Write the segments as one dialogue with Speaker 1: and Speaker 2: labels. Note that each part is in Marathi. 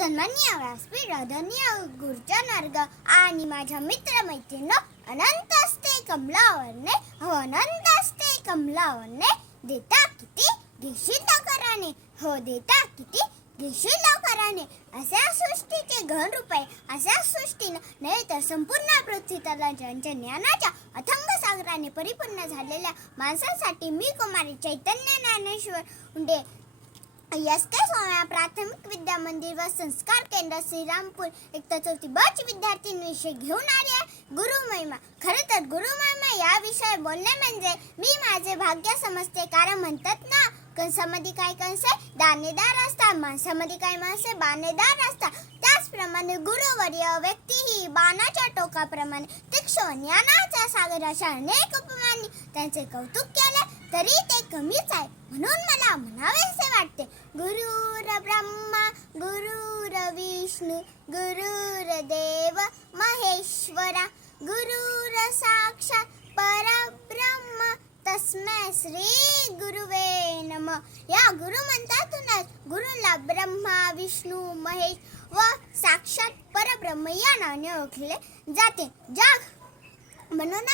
Speaker 1: सन्मान्य व्यासपीठ आदरणीय गुरुजन मार्ग आणि माझ्या मित्र मैत्रिणी अनंत असते कमलावरने हो अनंत असते कमलावरने देता किती घेशील लवकराने हो देता किती घेशील लवकराने अशा सृष्टीचे घन रुपये आहे अशा सृष्टीनं नाही तर संपूर्ण पृथ्वी ज्यांच्या ज्ञानाच्या अथंग सागराने परिपूर्ण झालेल्या माणसांसाठी मी कुमारी चैतन्य ज्ञानेश्वर उंडे एस के सोमया प्राथमिक विद्या मंदिर व संस्कार केंद्र श्रीरामपूर एक तर चौथी बच विद्यार्थ्यांविषयी घेऊन आली आहे गुरुमहिमा खरं तर गुरुमहिमा या विषय बोलणे म्हणजे मी माझे भाग्य समजते कारण म्हणतात ना कंसामध्ये काय कंसे दाणेदार असतात माणसामध्ये काय माणसे बाणेदार असतात त्याचप्रमाणे गुरुवर्य व्यक्ती ही बाणाच्या टोकाप्रमाणे तीक्ष्ण ज्ञानाच्या सागराच्या अनेक उपमांनी त्यांचे कौतुक केले. तरी ते कमीच आहे. म्हणून मला म्हणावेसे वाटते. गुरुर ब्रह्मा गुरुर विष्णू गुरुर देव महेश्वरा गुरुर साक्षात परब्रह्म. तस्मै श्री गुरुवे नम. या गुरु मंत्रातूनच गुरुला ब्रह्मा विष्णू महेश व साक्षात परब्रह्म या नावाने ओळखले जाते. जग म्हणून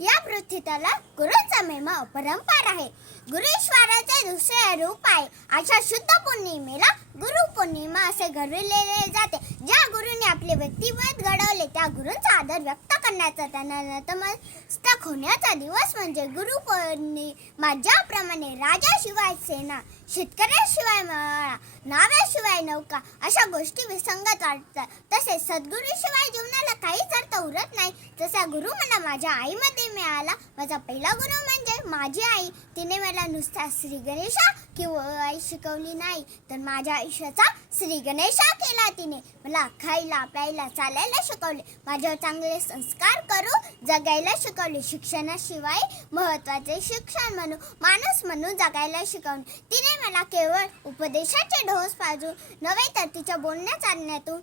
Speaker 1: या पृथ्वीतला गुरुंचा महिमा अपरंपार आहे. गुरुश्वराचे दुसरे रूप आहे. अशा शुद्ध पौर्णिमेला गुरु पौर्णिमा असे घडविलेले जाते. ज्या आपले व्यक्तिमत्व घडवले त्या गुरूंचा आदर व्यक्त करण्याचा त्यांना नतमस्तक होण्याचा दिवस म्हणजे गुरु पौर्णिमा. ज्याप्रमाणे राजाशिवाय सेना शेतकऱ्याशिवाय मळा नाव्याशिवाय नौका अशा गोष्टी विसंगत वाटतात. तसेच सद्गुरूशिवाय जीवनाला काहीच अर्थ उरत नाही. तसा गुरु मला माझ्या आईमध्ये मिळाला माझा पहिला गुरु म्हणजे माझी आई. तिने मला नुसता श्री गणेशा किंवा आई शिकवली नाही तर माझ्या आयुष्याचा श्री गणेशा केला तिने. मला खायला आपल्याला चालायला शिकवले. माझ्यावर चांगले संस्कार करू जगायला शिकवले. शिक्षणाशिवाय महत्त्वाचे शिक्षण म्हणून माणूस म्हणून जगायला शिकवले तिने मला केवळ उपदेशाचे ढोस पाजून नव्हे तर तिच्या बोलण्या चालण्यातून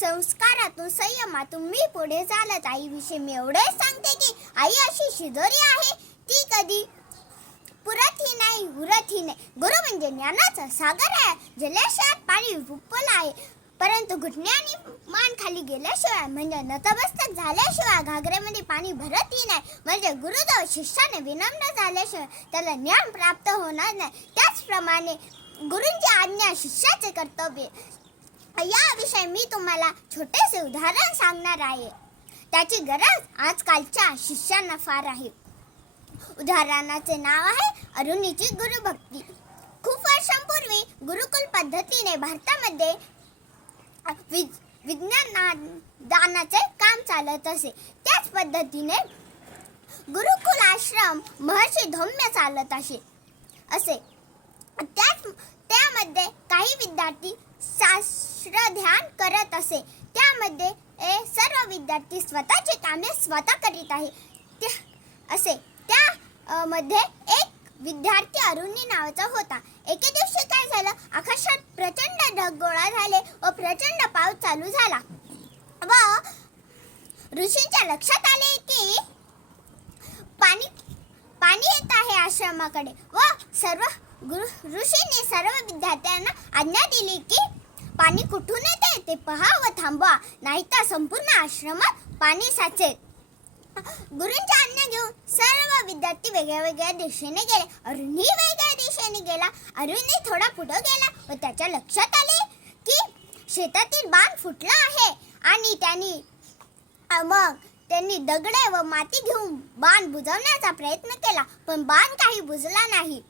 Speaker 1: संस्कारातून संयमातून मी पुढे चालत आईविषयी मी एवढेच सांगते की आई अशी शिजोरी आहे ती कधी पुरतही नाही उरतही नाही. गुरु म्हणजे ज्ञानाचा सागर आहे जलाशयात पाणी उपल आहे. परंतु घुटण्याने मान खाली गेल्याशिवाय म्हणजे नतमस्तक झाल्याशिवाय घागरेमध्ये पाणी भरतही नाही. म्हणजे गुरुदेव शिष्याने विनम्र झाल्याशिवाय त्याला ज्ञान प्राप्त होणार नाही. त्याचप्रमाणे गुरूंची आज्ञा शिष्याचे कर्तव्य. याविषयी मी तुम्हाला छोटेसे उदाहरण सांगणार आहे. त्याची गरज आजकालच्या शिष्यांना फार आहे. उदाहरणाचे नाव आहे अरुणीची गुरुभक्ती. खूप वर्षांपूर्वी गुरुकुल पद्धतीने भारतामध्ये वि- दानाचे काम चालत असे. त्याच पद्धतीने गुरुकुल आश्रम महर्षी धौम्य चालत असे. असे. त्याच त्यामध्ये काही विद्यार्थी शास्त्र ध्यान करत असे. त्यामध्ये ए, सर्व विद्यार्थी स्वतःची कामे स्वतः करीत आहे. त्या असे. त्या मध्ये एक विद्यार्थी अरुणी नावाचा होता. एके दिवशी काय झालं? आकाशात प्रचंड ढग गोळा झाले. व प्रचंड पाऊस चालू झाला. व ऋषींच्या लक्षात आले की पाणी पाणी येत आहे आश्रमाकडे. व सर्व गुरु ऋषीने सर्व विद्यार्थ्यांना आज्ञा दिली की पाणी कुठून येते ते पहा व थांबवा. नाहीतर संपूर्ण आश्रमात पाणी साचेल. गुरुंच्या आज्ञा घेऊन सर्व विद्यार्थी वेगळ्या वेगळ्या दिशेने गेले. अरुणही वेगळ्या दिशेने गेला. अरुणही थोडा पुढे गेला व त्याच्या लक्षात आले की शेतातील बाण फुटला आहे आणि त्यांनी मग त्यांनी दगडे व माती घेऊन बाण बुजवण्याचा प्रयत्न केला पण बाण काही बुजला नाही.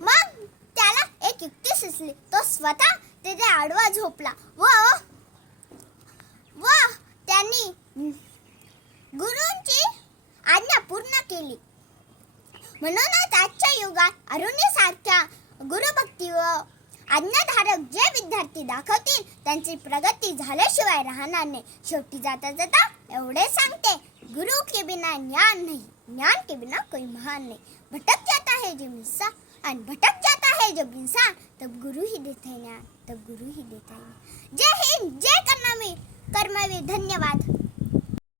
Speaker 1: मग त्याला एक युक्ती सुचली तो स्वतः तिथे आडवा झोपला व व त्यांनी गुरुंची आज्ञा पूर्ण केली. म्हणूनच आजच्या युगात अरुणीसारख्या गुरुभक्ती व आज्ञाधारक जे विद्यार्थी दाखवतील. त्यांची प्रगती झाल्याशिवाय राहणार नाही. शेवटी जाता जाता एवढे सांगते. गुरु के बिना ज्ञान नाही. ज्ञान के बिना कोई महान नहीं. भटक जाता है जो इंसान. आणि भटक जाता है जब इंसान तब गुरु ही देता है ज्ञान. तब गुरु ही देता है जय हिंद. जय कर्मवीर कर्मवीर धन्यवाद.